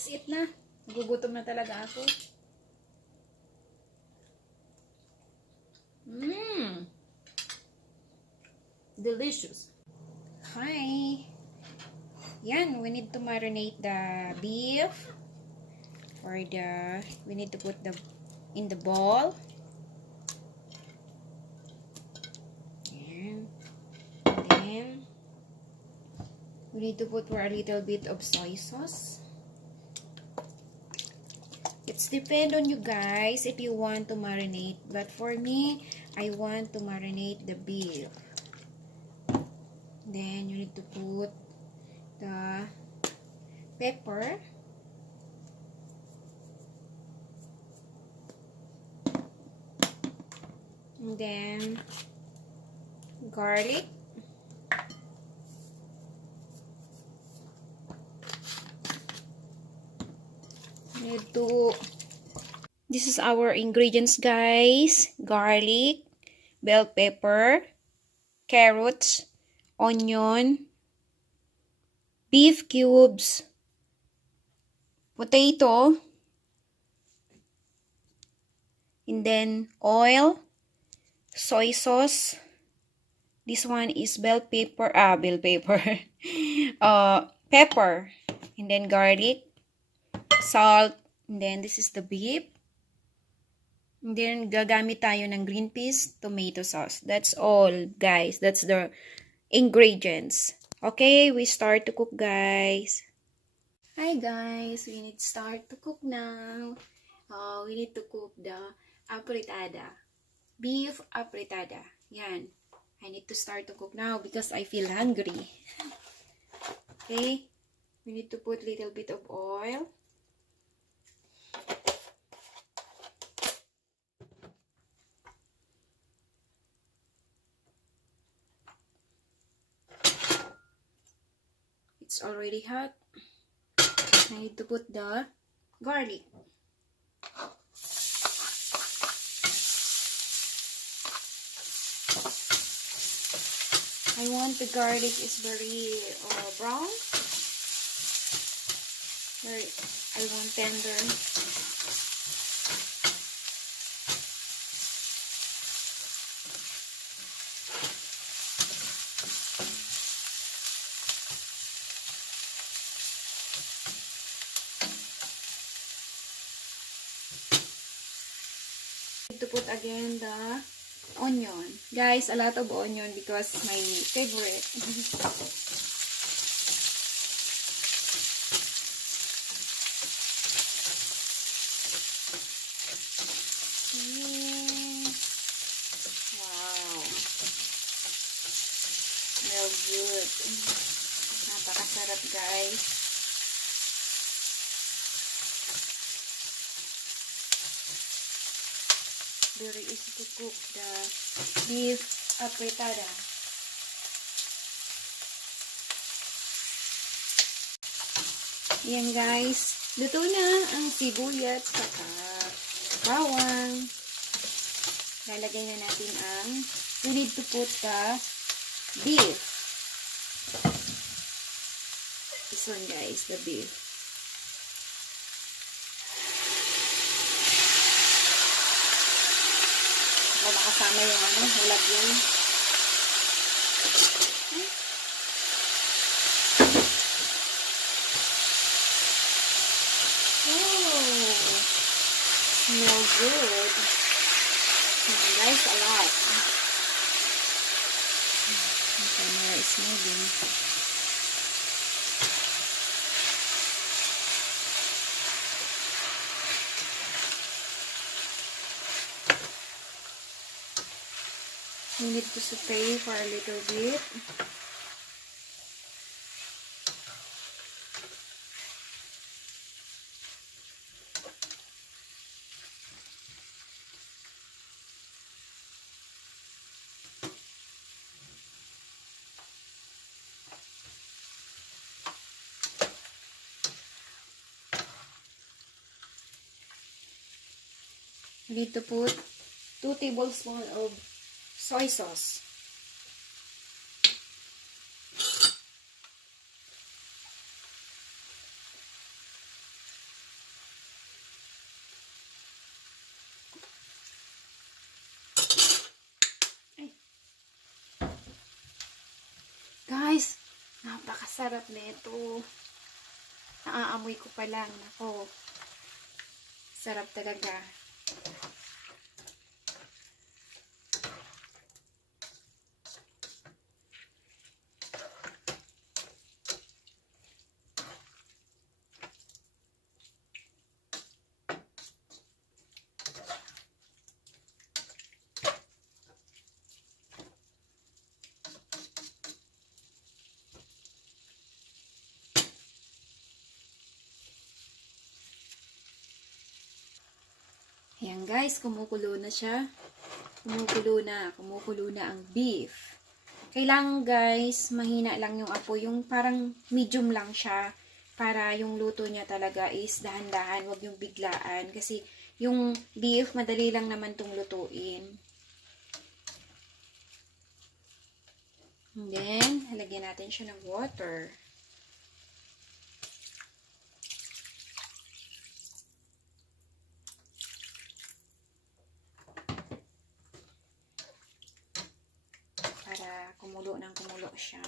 Let's eat na. Nagugutom na talaga ako. Delicious. Hi. Yan, we need to marinate the beef. We need to put in the bowl. And then we need to put for a little bit of soy sauce. It's depend on you guys if you want to marinate, but for me, I want to marinate the beef. Then you need to put the pepper. And then garlic. This is our ingredients, guys. Garlic, bell pepper, carrots, onion, beef cubes, potato, and then oil, soy sauce. This one is pepper, pepper, and then garlic, salt, and then this is the beef. And then gagamit tayo ng green peas, tomato sauce. That's all, guys. That's the ingredients. Okay, we start to cook, guys. Hi, guys. We need to start to cook now. We need to cook the afritada. Beef afritada. Yan. I need to start to cook now because I feel hungry. Okay. We need to put little bit of oil. It's already hot. I need to put the garlic. I want the garlic is very brown. I want tender. To put again the onion, guys, a lot of onion because my favorite. Wow, smells good. Napakasarap, guys. Very easy to cook the beef afritada. Yan, guys. Luto na ang sibuyat saka bawang. Lalagay na natin we need to put the beef. This one, guys, the beef. Makasama yung hulag yun. Oh, smells good. Guys, a lot. The camera is moving. We need to saute for a little bit. We need to put 2 tablespoons of soy sauce. Napakasarap na ito. Naaamoy ko pa lang. Nako. Sarap talaga. Ayan guys, kumukulo na siya. Kumukulo na ang beef. Kailangan guys, mahina lang yung apoy. Yung parang medium lang siya. Para yung luto niya talaga is dahan-dahan. Huwag yung biglaan. Kasi yung beef, madali lang naman itong lutuin. And then, halagyan natin siya ng water. Para kumulo siya.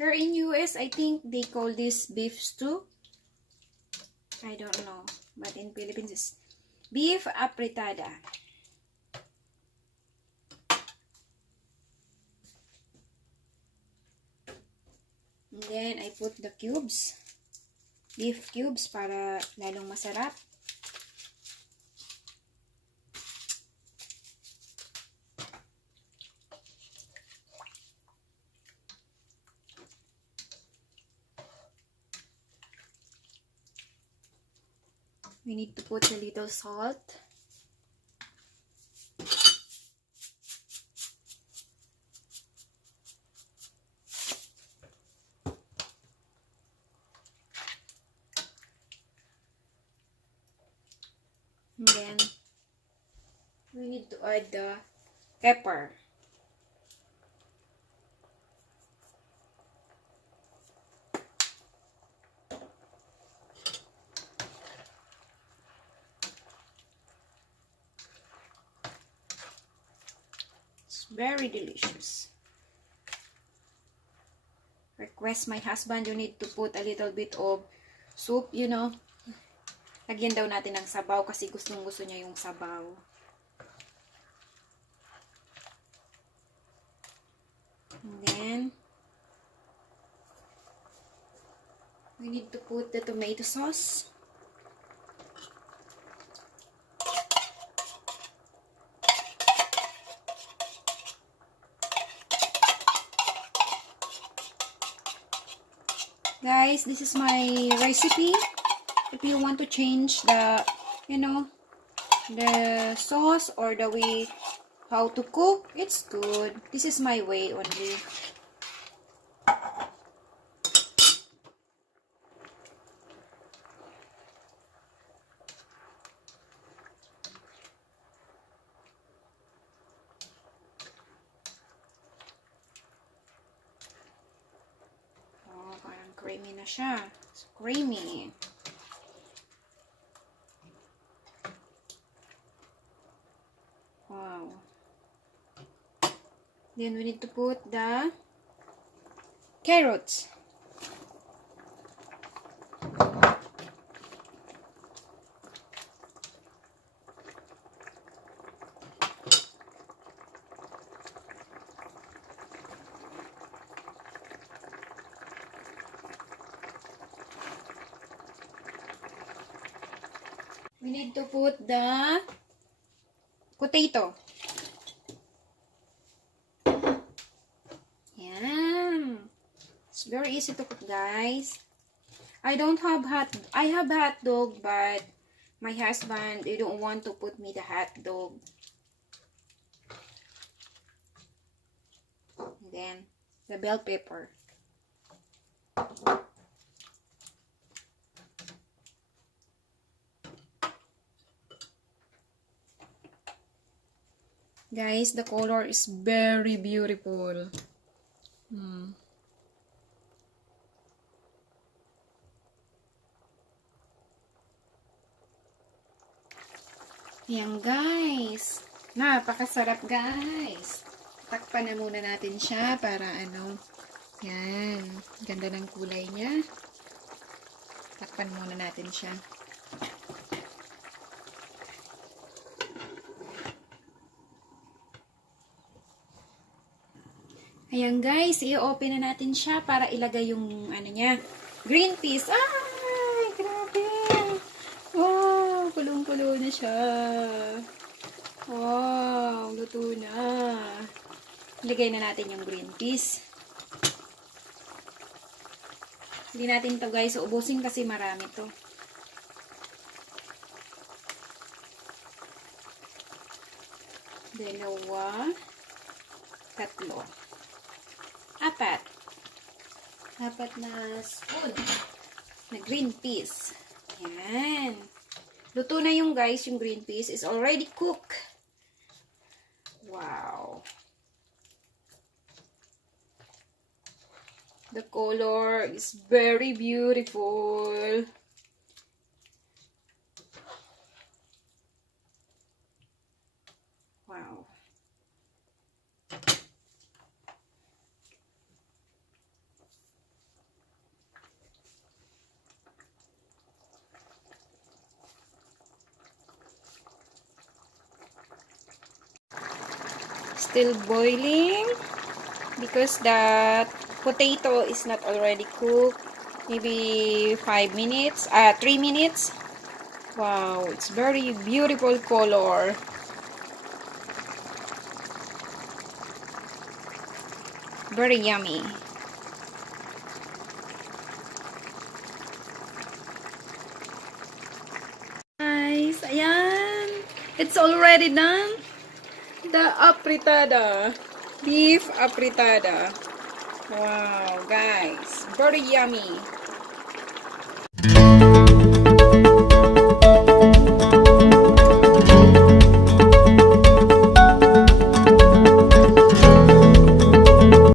Here in US, I think they call this beef stew. I don't know. But in Philippines, it's beef afritada. And then, I put the cubes. Beef cubes para lalong masarap. We need to put a little salt. And then, we need to add the pepper. Very delicious. Request my husband, you need to put a little bit of soup, you know. Lagyan daw natin ng sabaw kasi gustong-gusto niya yung sabaw. And then, we need to put the tomato sauce. Guys, this is my recipe. If you want to change the, you know, the sauce or the way how to cook, it's good. This is my way only. Creamy na siya. It's creamy. Wow. Then we need to put the carrots. We need to put the potato. Yan. It's very easy to cook, guys. I have hot dog, but my husband, they don't want to put me the hot dog. And then, the bell pepper. Guys, the color is very beautiful. Yan guys. Napakasarap guys. Takpan na muna natin siya para ano, yan, ganda ng kulay niya. Takpan muna natin siya. Ayan guys, i-open na natin siya para ilagay yung ano niya, green peas. Ay, grabe. Wow, kulong-kulo na siya. Wow, luto na. Ilagay na natin yung green peas. Hindi natin to guys ubusin kasi marami to. Dalawa, tatlo, apat na spoon na green peas. Yan. Luto na yung guys, yung green peas is already cooked. Wow. The color is very beautiful. Wow. Still boiling because the potato is not already cooked. Maybe 5 minutes, 3 minutes. Wow, it's very beautiful color. Very yummy. Guys, ayan. It's already done. The afritada. Beef afritada. Wow, guys. Very yummy.